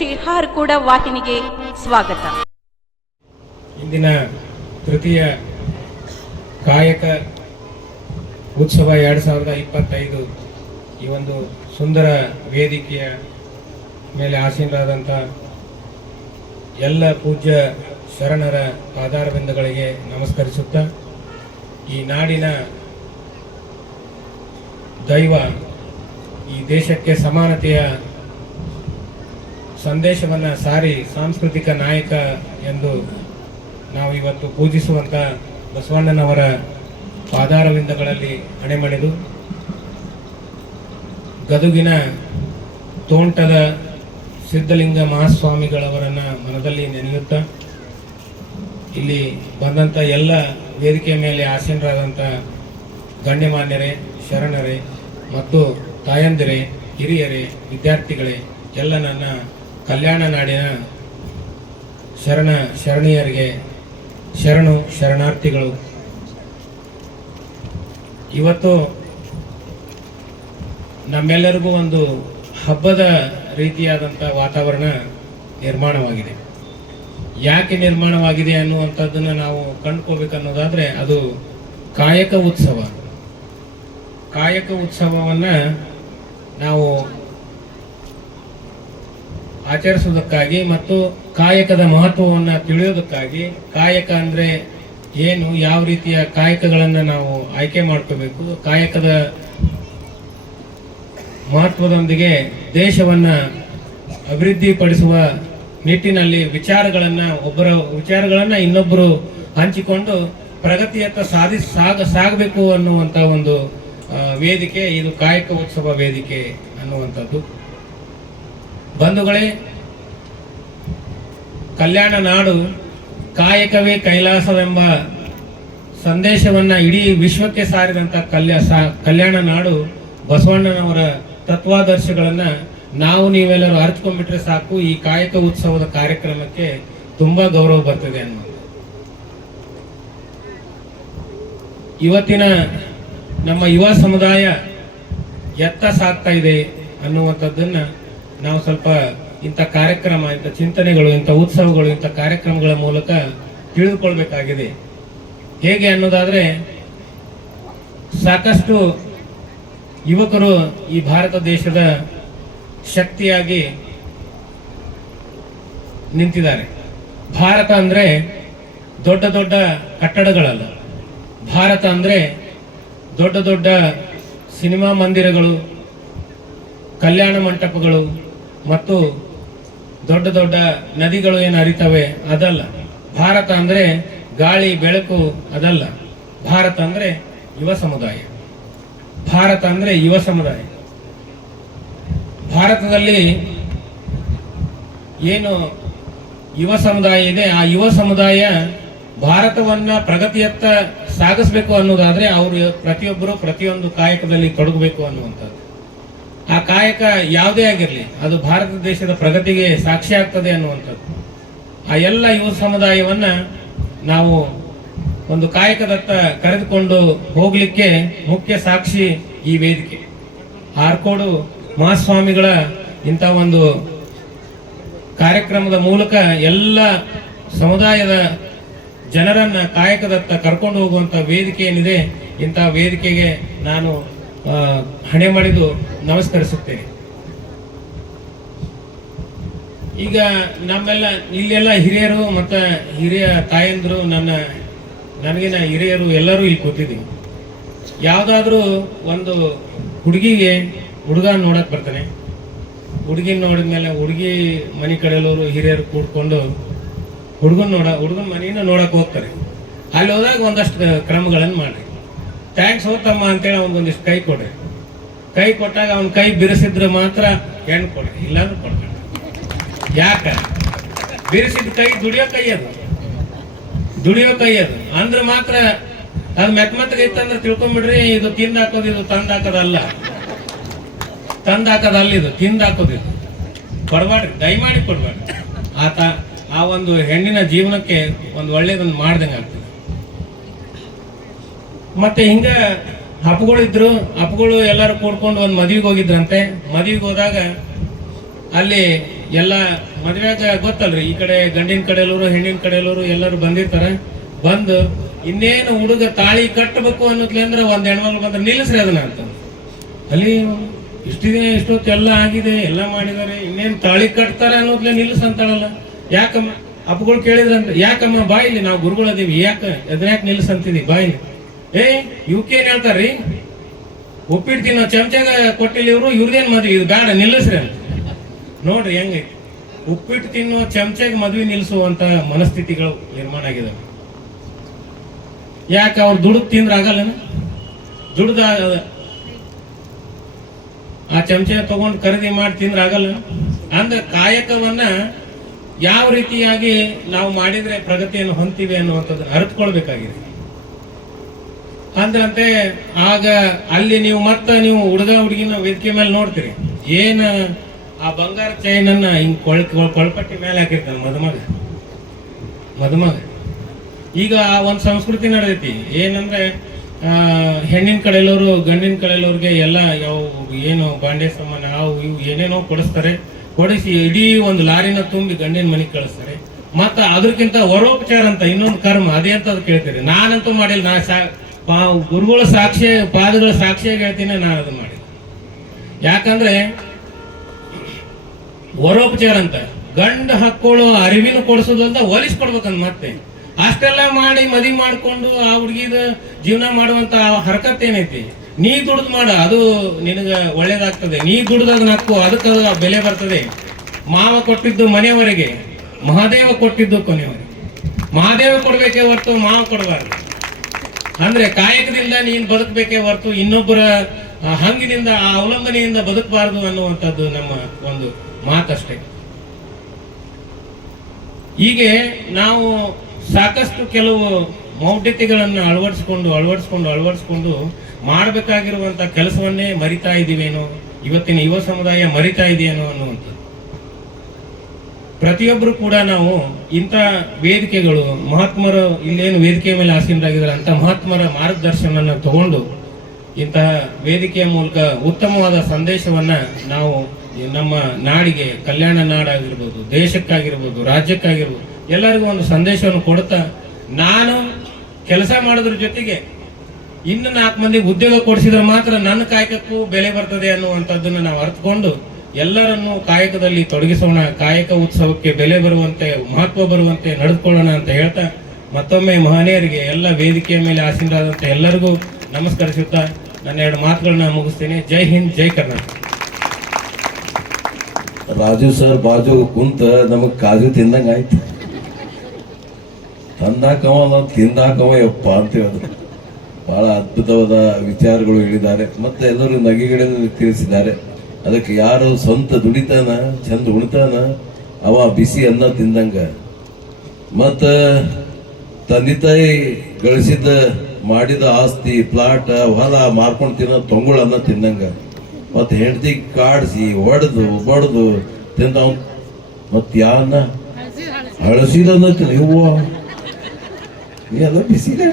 ಶಿರ್ಹಾರ್ ವಾಹಿನಿಗೆ ಸ್ವಾಗತ. ಇಂದಿನ ತೃತೀಯ ಕಾಯಕ ಉತ್ಸವ ಎರಡು ಸಾವಿರದ ಇಪ್ಪತ್ತೈದು ಈ ಒಂದು ಸುಂದರ ವೇದಿಕೆಯ ಮೇಲೆ ಆಸೀನರಾದಂಥ ಎಲ್ಲ ಪೂಜ್ಯ ಶರಣರ ಪಾದಾರವಿಂದಗಳಿಗೆ ನಮಸ್ಕರಿಸುತ್ತ, ಈ ನಾಡಿನ ದೈವ ಈ ದೇಶಕ್ಕೆ ಸಮಾನತೆಯ ಸಂದೇಶವನ್ನು ಸಾರಿ ಸಾಂಸ್ಕೃತಿಕ ನಾಯಕ ಎಂದು ನಾವು ಇವತ್ತು ಪೂಜಿಸುವಂತ ಬಸವಣ್ಣನವರ ಪಾದಾರವಿಂದಗಳಲ್ಲಿ ಅಣೆಮಣಿದು. ಗದುಗಿನ ತೋಂಟದ ಸಿದ್ಧಲಿಂಗ ಮಹಾಸ್ವಾಮಿಗಳವರನ್ನ ಮನದಲ್ಲಿ ನೆನೆಯುತ್ತಾ, ಇಲ್ಲಿ ಬಂದಂತ ಎಲ್ಲ ವೇದಿಕೆ ಮೇಲೆ ಆಸೀನರಾದಂಥ ಗಣ್ಯಮಾನ್ಯರೇ, ಶರಣರೇ ಮತ್ತು ತಾಯಂದಿರೇ, ಹಿರಿಯರೇ, ವಿದ್ಯಾರ್ಥಿಗಳೇ, ಎಲ್ಲ ನನ್ನ ಕಲ್ಯಾಣ ನಾಡಿನ ಶರಣ ಶರಣೀಯರಿಗೆ ಶರಣು ಶರಣಾರ್ಥಿಗಳು. ಇವತ್ತು ನಮ್ಮೆಲ್ಲರಿಗೂ ಒಂದು ಹಬ್ಬದ ರೀತಿಯಾದಂಥ ವಾತಾವರಣ ನಿರ್ಮಾಣವಾಗಿದೆ. ಯಾಕೆ ನಿರ್ಮಾಣವಾಗಿದೆ ಅನ್ನುವಂಥದ್ದನ್ನು ನಾವು ಕಂಡುಕೋಬೇಕನ್ನೋದಾದರೆ ಅದು ಕಾಯಕ ಉತ್ಸವ. ಕಾಯಕ ಉತ್ಸವವನ್ನ ನಾವು ಆಚರಿಸುವುದಕ್ಕಾಗಿ ಮತ್ತು ಕಾಯಕದ ಮಹತ್ವವನ್ನು ತಿಳಿಯೋದಕ್ಕಾಗಿ, ಕಾಯಕ ಅಂದರೆ ಏನು, ಯಾವ ರೀತಿಯ ಕಾಯಕಗಳನ್ನು ನಾವು ಆಯ್ಕೆ ಮಾಡ್ಕೋಬೇಕು, ಕಾಯಕದ ಮಹತ್ವದೊಂದಿಗೆ ದೇಶವನ್ನು ಅಭಿವೃದ್ಧಿಪಡಿಸುವ ನಿಟ್ಟಿನಲ್ಲಿ ವಿಚಾರಗಳನ್ನು, ಒಬ್ಬರ ವಿಚಾರಗಳನ್ನು ಇನ್ನೊಬ್ಬರು ಹಂಚಿಕೊಂಡು ಪ್ರಗತಿಯತ್ತ ಸಾಧಿ, ಸಾಗ, ಸಾಗಬೇಕು ಅನ್ನುವಂಥ ಒಂದು ವೇದಿಕೆ, ಇದು ಕಾಯಕ ಉತ್ಸವ ವೇದಿಕೆ ಅನ್ನುವಂಥದ್ದು. ಬಂಧುಗಳೇ, ಕಲ್ಯಾಣ ನಾಡು ಕಾಯಕವೇ ಕೈಲಾಸವೆಂಬ ಸಂದೇಶವನ್ನ ಇಡೀ ವಿಶ್ವಕ್ಕೆ ಸಾರಿದಂತ ಕಲ್ಯಾ ಸಾ- ಕಲ್ಯಾಣ ನಾಡು ಬಸವಣ್ಣನವರ ತತ್ವಾದರ್ಶಗಳನ್ನ ನಾವು ನೀವೆಲ್ಲರೂ ಅರ್ಥಕೊಂಡ್ಬಿಟ್ರೆ ಸಾಕು. ಈ ಕಾಯಕ ಉತ್ಸವದ ಕಾರ್ಯಕ್ರಮಕ್ಕೆ ತುಂಬಾ ಗೌರವ ಬರ್ತದೆ ಅನ್ನೋದು. ಇವತ್ತಿನ ನಮ್ಮ ಯುವ ಸಮುದಾಯ ಎತ್ತ ಸಾಕ್ತಾ ಇದೆ ಅನ್ನುವಂಥದ್ದನ್ನ ನಾವು ಸ್ವಲ್ಪ ಇಂಥ ಕಾರ್ಯಕ್ರಮ, ಇಂಥ ಚಿಂತನೆಗಳು, ಇಂಥ ಉತ್ಸವಗಳು, ಇಂಥ ಕಾರ್ಯಕ್ರಮಗಳ ಮೂಲಕ ತಿಳಿದುಕೊಳ್ಬೇಕಾಗಿದೆ. ಹೇಗೆ ಅನ್ನೋದಾದ್ರೆ, ಸಾಕಷ್ಟು ಯುವಕರು ಈ ಭಾರತ ದೇಶದ ಶಕ್ತಿಯಾಗಿ ನಿಂತಿದ್ದಾರೆ. ಭಾರತ ಅಂದ್ರೆ ದೊಡ್ಡ ದೊಡ್ಡ ಕಟ್ಟಡಗಳಲ್ಲ. ಭಾರತ ಅಂದ್ರೆ ದೊಡ್ಡ ದೊಡ್ಡ ಸಿನಿಮಾ ಮಂದಿರಗಳು, ಕಲ್ಯಾಣ ಮಂಟಪಗಳು ಮತ್ತು ದೊಡ್ಡ ದೊಡ್ಡ ನದಿಗಳು ಏನು ಹರಿತವೆ ಅದಲ್ಲ. ಭಾರತ ಅಂದ್ರೆ ಗಾಳಿ, ಬೆಳಕು ಅದಲ್ಲ. ಭಾರತ ಅಂದ್ರೆ ಯುವ ಸಮುದಾಯ. ಭಾರತ ಅಂದ್ರೆ ಯುವ ಸಮುದಾಯ. ಭಾರತದಲ್ಲಿ ಏನು ಯುವ ಸಮುದಾಯ ಇದೆ, ಆ ಯುವ ಸಮುದಾಯ ಭಾರತವನ್ನ ಪ್ರಗತಿಯತ್ತ ಸಾಗಿಸ್ಬೇಕು ಅನ್ನೋದಾದ್ರೆ ಅವರು ಪ್ರತಿಯೊಬ್ಬರು ಪ್ರತಿಯೊಂದು ಕಾಯಕದಲ್ಲಿ ತೊಡಗಬೇಕು ಅನ್ನುವಂಥದ್ದು. ಆ ಕಾಯಕ ಯಾವುದೇ ಆಗಿರಲಿ, ಅದು ಭಾರತ ದೇಶದ ಪ್ರಗತಿಗೆ ಸಾಕ್ಷಿ ಆಗ್ತದೆ ಅನ್ನುವಂಥದ್ದು. ಆ ಎಲ್ಲ ಯುವ ಸಮುದಾಯವನ್ನ ನಾವು ಒಂದು ಕಾಯಕದತ್ತ ಕರೆದುಕೊಂಡು ಹೋಗಲಿಕ್ಕೆ ಮುಖ್ಯ ಸಾಕ್ಷಿ ಈ ವೇದಿಕೆ. ಆರ್ಕೋಡು ಮಹಾಸ್ವಾಮಿಗಳ ಇಂಥ ಒಂದು ಕಾರ್ಯಕ್ರಮದ ಮೂಲಕ ಎಲ್ಲ ಸಮುದಾಯದ ಜನರನ್ನ ಕಾಯಕದತ್ತ ಕರ್ಕೊಂಡು ಹೋಗುವಂತ ವೇದಿಕೆ ಏನಿದೆ, ಇಂಥ ವೇದಿಕೆಗೆ ನಾನು ಹಣೆ ಮಾಡಿದು ನಮಸ್ಕರಿಸುತ್ತೇನೆ. ಈಗ ನಮ್ಮೆಲ್ಲ, ಇಲ್ಲೆಲ್ಲ ಹಿರಿಯರು ಮತ್ತು ಹಿರಿಯ ತಾಯಂದ್ರು, ನನ್ನ, ನನಗಿನ ಹಿರಿಯರು ಎಲ್ಲರೂ ಇಲ್ಲಿ ಕೂತಿದ್ದೀವಿ. ಯಾವುದಾದ್ರೂ ಒಂದು ಹುಡುಗಿಗೆ ಹುಡುಗ ನೋಡಕ್ಕೆ ಬರ್ತಾನೆ. ಹುಡುಗಿನ ನೋಡಿದ್ಮೇಲೆ ಹುಡುಗಿ ಮನೆ ಕಡೆಯಲ್ಲವರು ಹಿರಿಯರು ಕೂಡ್ಕೊಂಡು ಹುಡುಗನ ನೋಡ, ಹುಡುಗನ ಮನೆಯನ್ನ ನೋಡಕ್ಕೆ ಹೋಗ್ತಾರೆ. ಅಲ್ಲಿ ಹೋದಾಗ ಒಂದಷ್ಟು ಕ್ರಮಗಳನ್ನು ಮಾಡ್ರಿ. ಥ್ಯಾಂಕ್ಸ್ ಹೋತಮ್ಮ ಅಂತೇಳಿ ಅವ್ನಿಗೊಂದಿಷ್ಟು ಕೈ ಕೊಡ್ರಿ. ಕೈ ಕೊಟ್ಟಾಗ ಅವನ ಕೈ ಬಿರಿಸಿದ್ರೆ ಮಾತ್ರ ಹೆಣ್ಣು ಕೊಡ ಇಲ್ಲಾಂದ್ರೆ ಕೊಡ್ತಾನೆ. ಯಾಕ? ಬಿರಿಸಿದ ಕೈ ದುಡಿಯೋ ಕೈ ಅದು. ದುಡಿಯೋ ಕೈ ಅದು. ಅಂದ್ರೆ ಮಾತ್ರ ಅದು ಮೆತ್ತ ಮೆತ್ತಗೆ ಇತ್ತಂದ್ರೆ ತಿಳ್ಕೊಂಬಿಡ್ರಿ, ಇದು ತಿಂದ ಹಾಕೋದು ಇದು ತಂದ್ ಹಾಕೋದಲ್ಲ ತಂದ್ ಹಾಕೋದಲ್ಲ ಇದು ತಿಂದ ಹಾಕೋದು ಇದು. ಕೊಡ್ಬಾಡ್ರಿ ದಯಮಾಡಿ ಕೊಡಬಾಡ್ರಿ ಆತ ಆ ಒಂದು ಹೆಣ್ಣಿನ ಜೀವನಕ್ಕೆ ಒಂದು ಒಳ್ಳೇದನ್ನು ಮಾಡ್ದಂಗೆ ಆಗ್ತದೆ ಮತ್ತೆ ಹಿಂಗ ಹಬ್ಬಗಳು ಇದ್ರು ಹಬ್ಬಗಳು ಎಲ್ಲರೂ ಕೂಡ್ಕೊಂಡು ಒಂದು ಮದುವೆಗೆ ಹೋಗಿದ್ರಂತೆ. ಮದುವೆಗೆ ಹೋದಾಗ ಅಲ್ಲಿ ಎಲ್ಲ ಮದುವೆಗೆ ಗೊತ್ತಲ್ರಿ, ಈ ಕಡೆ ಗಂಡಿನ ಕಡೆಯಲ್ಲೂರು, ಹೆಣ್ಣಿನ ಕಡೆಯಲ್ಲೂರು ಎಲ್ಲರೂ ಬಂದಿರ್ತಾರೆ. ಬಂದು ಇನ್ನೇನು ಹುಡುಗ ತಾಳಿ ಕಟ್ಟಬೇಕು ಅನ್ನೋದ್ಲೇಂದ್ರೆ ಒಂದು ಹೆಣ್ಮಲ್ ಬಂದ್ರೆ ನಿಲ್ಲಿಸ್ರಿ ಅದನ್ನ ಅಂತ. ಅಲ್ಲಿ ಇಷ್ಟು ದಿನ ಇಷ್ಟೊತ್ತು ಎಲ್ಲ ಆಗಿದೆ, ಎಲ್ಲ ಮಾಡಿದ್ದಾರೆ, ಇನ್ನೇನು ತಾಳಿ ಕಟ್ತಾರೆ ಅನ್ನೋದ್ಲೆ ನಿಲ್ಲಿಸ್ ಅಂತಾಳಲ್ಲ ಯಾಕಮ್ಮ? ಅಪ್ಪಗಳು ಕೇಳಿದ್ರಂತ, ಯಾಕಮ್ಮ ಬಾಯಿಲಿ ನಾವು ಗುರುಗಳದೀವಿ ಯಾಕೆ? ಅದನ್ನ ಯಾಕೆ ನಿಲ್ಲಿಸ್ ಅಂತಿದಿ ಬಾಯಿಲಿ ಏ ಇವಕ್ಕೇನ್ ಹೇಳ್ತಾರ್ರಿ? ಉಪ್ಪಿಟ್ಟು ತಿನ್ನೋ ಚಮಚಾಗ ಕೊಟ್ಟಿಲ್ಲ ಇವರು, ಇವ್ರದೇನ್ ಮದ್ವಿ? ಇದು ಬೇಡ, ನಿಲ್ಲಿಸ್ರಿ ಅಂತ. ನೋಡ್ರಿ ಹೆಂಗೈತಿ ಉಪ್ಪಿಟ್ಟು ತಿನ್ನೋ ಚಮಚಾಗ ಮದ್ವೆ ನಿಲ್ಲಿಸುವಂತ ಮನಸ್ಥಿತಿಗಳು ನಿರ್ಮಾಣ ಆಗಿದಾವೆ. ಯಾಕೆ ಅವ್ರು ದುಡ್ದು ತಿಂದ್ರೆ ಆಗಲ್ಲ ದುಡ್ದ ಆ ಚಮಚ ತಗೊಂಡು ಖರೀದಿ ಮಾಡಿ ತಿಂದ್ರೆ ಆಗಲ್ಲ ಅಂದ್ರೆ ಕಾಯಕವನ್ನ ಯಾವ ರೀತಿಯಾಗಿ ನಾವು ಮಾಡಿದ್ರೆ ಪ್ರಗತಿಯನ್ನು ಹೊಂತೀವಿ ಅನ್ನುವಂಥದ್ದು ಅರಿತುಕೊಳ್ಬೇಕಾಗಿದೆ. ಅಂದ್ರಂತೆ ಆಗ ಅಲ್ಲಿ ನೀವು ಮತ್ತೆ ನೀವು ಹುಡುಗ ಹುಡುಗಿನ ವೇದಿಕೆ ಮೇಲೆ ನೋಡ್ತೀರಿ. ಏನ ಆ ಬಂಗಾರ ಚೈನ್ ಅನ್ನ ಹಿಂಗ್ ಕೊಳ್, ಕೊಳ್- ಕೊಳ್ಪಟ್ಟಿ ಮೇಲೆ ಹಾಕಿರ್ತಾನೆ ಮದುಮಗ. ಮದುಮಗ. ಈಗ ಆ ಒಂದು ಸಂಸ್ಕೃತಿ ನಡೆದೈತಿ. ಏನಂದ್ರೆ ಹೆಣ್ಣಿನ ಕಡೆಯಲ್ಲವರು, ಗಂಡಿನ ಕಡೆಯಲ್ಲವ್ರಿಗೆ ಎಲ್ಲ ಯಾವ ಏನು ಬಾಂಡೆ ಸಾಮಾನು ಅವು ಇವು ಏನೇನೋ ಕೊಡಿಸ್ತಾರೆ. ಕೊಡಿಸಿ ಇಡೀ ಒಂದು ಲಾರಿನ ತುಂಬಿ ಗಂಡಿನ ಮನೆಗೆ ಕಳಿಸ್ತಾರೆ. ಮತ್ತ ಅದಕ್ಕಿಂತ ವರೋಪಚಾರ ಅಂತ ಇನ್ನೊಂದು ಕರ್ಮ, ಅದೇ ಅಂತ ಅದು ಕೇಳ್ತೀರಿ. ನಾನಂತೂ ಮಾಡಿಲ್ಲ, ನಾ ಸಾ ಪಾ- ಗುರುಗಳ ಸಾಕ್ಷಿ, ಪಾದಗಳ ಸಾಕ್ಷಿಯಾಗಿ ಹೇಳ್ತೀನಿ, ನಾನು ಅದು ಮಾಡಿ ಯಾಕಂದ್ರೆ, ವರೋಪಚಾರ ಅಂತ, ಗಂಡ ಹಾಕೊಳ್ಳೋ ಅರಿವಿನ ಕೊಡಿಸೋದಂತ ಹೋಲಿಸ್ಕೊಡ್ಬೇಕಂತ ಮತ್ತೆ. ಅಷ್ಟೆಲ್ಲ ಮಾಡಿ ಮದಿ ಮಾಡ್ಕೊಂಡು ಆ ಹುಡುಗಿದ ಜೀವನ ಮಾಡುವಂತ ಹರಕತ್ ಏನೈತಿ? ನೀ ದುಡ್ದು ಮಾಡ, ಅದು ನಿನಗ ಒಳ್ಳೇದಾಗ್ತದೆ. ನೀ ದುಡ್ದಾಗ ಹಾಕು ಅದಕ್ಕೆ ಅದು ಬೆಲೆ ಬರ್ತದೆ. ಮಾವ ಕೊಟ್ಟಿದ್ದು ಮನೆಯವರೆಗೆ, ಮಹಾದೇವ ಕೊಟ್ಟಿದ್ದು ಕೊನೆಯವರೆಗೆ. ಮಹಾದೇವ ಕೊಡ್ಬೇಕೇ ಹೊರತು ಮಾವ ಕೊಡಬಾರ್ದು. ಅಂದ್ರೆ ಕಾಯಕದಿಂದ ನೀನ್ ಬದುಕಬೇಕೇ ಹೊರತು ಇನ್ನೊಬ್ಬರ ಹಂಗಿನಿಂದ, ಆ, ಅವಲಂಬನೆಯಿಂದ ಬದುಕಬಾರದು ಅನ್ನುವಂಥದ್ದು ನಮ್ಮ ಒಂದು ಮಾತಷ್ಟೇ. ಹೀಗೆ ನಾವು ಸಾಕಷ್ಟು ಕೆಲವು ಮೌಢ್ಯತೆಗಳನ್ನು ಅಳವಡಿಸ್ಕೊಂಡು ಅಳವಡಿಸ್ಕೊಂಡು ಅಳವಡಿಸ್ಕೊಂಡು ಮಾಡಬೇಕಾಗಿರುವಂತ ಕೆಲಸವನ್ನೇ ಮರಿತಾ ಇದೀವೇನೋ, ಇವತ್ತಿನ ಯುವ ಸಮುದಾಯ ಮರಿತಾ ಇದೆಯೇನೋ ಅನ್ನುವಂಥದ್ದು. ಪ್ರತಿಯೊಬ್ಬರು ಕೂಡ ನಾವು ಇಂಥ ವೇದಿಕೆಗಳು, ಮಹಾತ್ಮರು ಇಲ್ಲೇನು ವೇದಿಕೆ ಮೇಲೆ ಆಸೀನರಾಗಿದ್ದಾರೆ ಅಂತ ಮಹಾತ್ಮರ ಮಾರ್ಗದರ್ಶನ ತಗೊಂಡು ಇಂತಹ ವೇದಿಕೆಯ ಮೂಲಕ ಉತ್ತಮವಾದ ಸಂದೇಶವನ್ನ ನಾವು ನಮ್ಮ ನಾಡಿಗೆ, ಕಲ್ಯಾಣ ನಾಡಾಗಿರ್ಬೋದು, ದೇಶಕ್ಕಾಗಿರ್ಬೋದು, ರಾಜ್ಯಕ್ಕಾಗಿರ್ಬೋದು, ಎಲ್ಲರಿಗೂ ಒಂದು ಸಂದೇಶವನ್ನು ಕೊಡ್ತಾ ನಾನು ಕೆಲಸ ಮಾಡೋದ್ರ ಜೊತೆಗೆ ಇನ್ನು ನಾಲ್ಕು ಮಂದಿಗೆ ಉದ್ಯೋಗ ಕೊಡಿಸಿದ್ರೆ ಮಾತ್ರ ನನ್ನ ಕಾಯಕಕ್ಕೂ ಬೆಲೆ ಬರ್ತದೆ ಅನ್ನುವಂಥದ್ದನ್ನು ನಾವು ಅರ್ಥಕೊಂಡು ಎಲ್ಲರನ್ನೂ ಕಾಯಕದಲ್ಲಿ ತೊಡಗಿಸೋಣ, ಕಾಯಕ ಉತ್ಸವಕ್ಕೆ ಬೆಲೆ ಬರುವಂತೆ, ಮಹತ್ವ ಬರುವಂತೆ ನಡೆದುಕೊಳ್ಳೋಣ ಅಂತ ಹೇಳ್ತಾ ಮತ್ತೊಮ್ಮೆ ಮಹನೀಯರಿಗೆ ಎಲ್ಲ ವೇದಿಕೆಯ ಮೇಲೆ ಆಸೀನರಾದಂಥ ಎಲ್ಲರಿಗೂ ನಮಸ್ಕರಿಸುತ್ತಾ ನನ್ನ ಎರಡು ಮಾತುಗಳನ್ನ ಮುಗಿಸ್ತೀನಿ. ಜೈ ಹಿಂದ್, ಜೈ ಕರ್ನಾಟಕ. ರಾಜು ಸರ್, ಬಾಜು ಕುಂತ ನಮಗ್ ಕಾಜು ತಿಂದಂಗ ಆಯ್ತು. ತಂದಾಕವ ತಿಂದಾಕವ ಯಪ್ಪ ಅಂತ ಹೇಳಿದ್ರು ಬಹಳ ಅದ್ಭುತವಾದ ವಿಚಾರಗಳು ಹೇಳಿದ್ದಾರೆ. ಮತ್ತೆ ಎಲ್ಲರೂ ನಗೆಗಳನ್ನು ತಿಳಿಸಿದ್ದಾರೆ ಅದಕ್ಕೆ ಯಾರು ಸ್ವಂತ ದುಡಿತಾನ, ಚಂದ ಉಣ್ತಾನ, ಅವ ಬಿಸಿ ಅನ್ನ ತಿಂದಂಗ. ಮತ್ತ ತಂದೆ ತಾಯಿ ಗಳಿಸಿದ ಮಾಡಿದ ಆಸ್ತಿ, ಪ್ಲಾಟ್, ಹೊಲ ಮಾರ್ಕೊಂಡು ತಿನ್ನೋ ತೊಂಗುಳ ಅನ್ನ ತಿಂದಂಗ. ಮತ್ತೆ ಹೆಂಡತಿ ಕಾಡಿಸಿ ಹೊಡೆದು ಬಡದು ತಿಂದ ಮತ್ ಯಾನ ಹಳಸಿದ ಇವ್ವ ಎಲ್ಲ ಬಿಸಿದೆ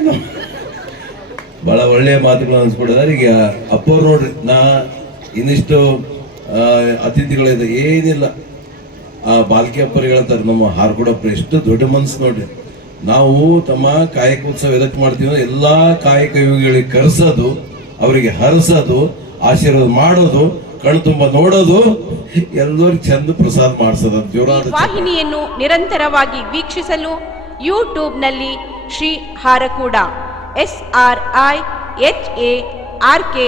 ಬಹಳ ಒಳ್ಳೆಯ ಮಾತುಗಳು ಅನ್ಸ್ಬಿಟ್ಟಿದ್ದಾರೆ ಈಗ ಅಪ್ಪ ನೋಡ್ರಿ, ನಾ ಇನ್ನಿಷ್ಟು ಅತಿಥಿಗಳಿದೆ ಏನಿಲ್ಲ. ಆ ಬಾಲ್ಕಿ ಅಪ್ಪರು ಹೇಳ್ತಾರೆ, ನಮ್ಮ ಹಾರ್ಕೊಡಪ್ಪ ಎಷ್ಟು ದೊಡ್ಡ ಮನಸ್ಸು ನೋಡ್ರಿ. ನಾವು ತಮ್ಮ ಕಾಯಕ ಉತ್ಸವ ಎದಕ್ಕೆ ಮಾಡ್ತೀವಿ ಅಂದ್ರೆ ಎಲ್ಲಾ ಕಾಯಕ ಯೋಗಿಗಳಿಗೆ ಕರೆಸೋದು, ಅವರಿಗೆ ಹರಸೋದು, ಆಶೀರ್ವಾದ ಮಾಡೋದು ಕಣ್ ತುಂಬ ನೋಡೋದು, ಎಲ್ಲರಿಗೂ ಚಂದ ಪ್ರಸಾದ ಮಾಡಿಸೋದು ವಾಹಿನಿಯನ್ನು ನಿರಂತರವಾಗಿ ವೀಕ್ಷಿಸಲು ಯೂಟ್ಯೂಬ್ನಲ್ಲಿ Shri Harakuda, S R I H A R K